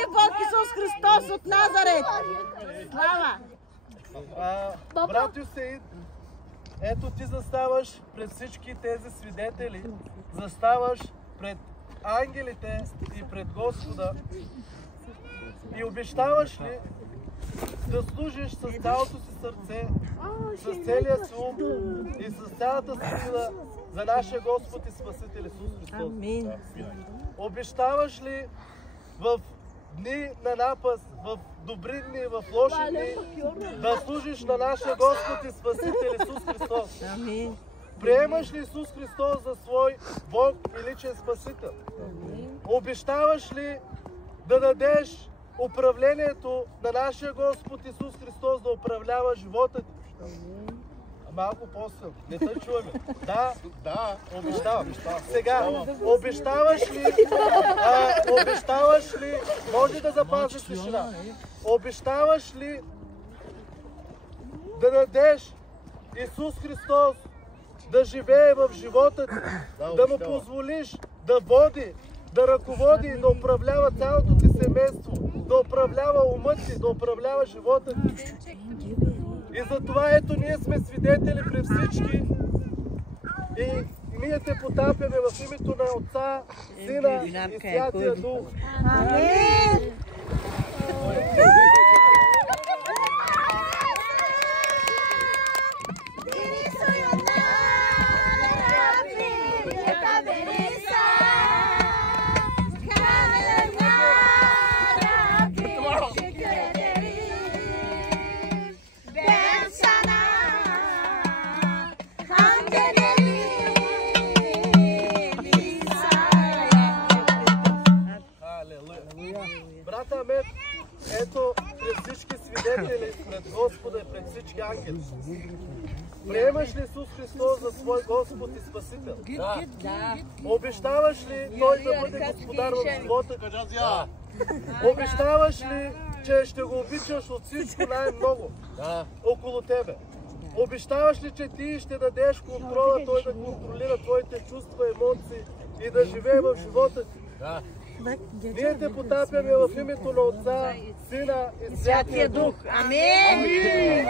жив Бог Исус Христос от Назарет! Слава! Брат Юсеин, ето ти заставаш пред всички тези свидетели, заставаш пред ангелите и пред Господа и обещаваш ли да служиш с цялото си сърце, с целия си ум и с цялата си сила за нашия Господ и Спасител Исус Христос? Амин. Обещаваш ли в дни на напаст, в добри дни, в лоши дни, да служиш на нашия Господ и Спасител Исус Христос? Амин. Приемаш ли Исус Христос за свой Бог и личен Спасител? Обещаваш ли да дадеш управлението на нашия Господ Исус Христос да управлява живота ти? Малко по-силно. Не те чуваме. Да, обещавам. Сега, обещаваш ли, може да запазиш тишина, обещаваш ли да дадеш Исус Христос да живее в живота ти, да му позволиш да води, да ръководи, да управлява цялото ти семейство, да управлява ума ти, да управлява живота ти? И затова ето ние сме свидетели пред всички и ние те потапяме в името на Отца, Сина и Святия Дух. Амин! Брат Амет, ето пред всички свидетели, пред Господа и пред всички ангели. Приемаш ли Исус Христос за свой Господ и Спасител? Да. Обещаваш ли Той да бъде господар в живота? Да. Обещаваш ли, че ще го обичаш от всичко най-много около тебе? Обещаваш ли, че ти ще дадеш контрола, Той да контролира твоите чувства, емоции и да живее в живота ти? Да. Ние те потапяме в името на Отца, Сина и Святия Дух. Амин!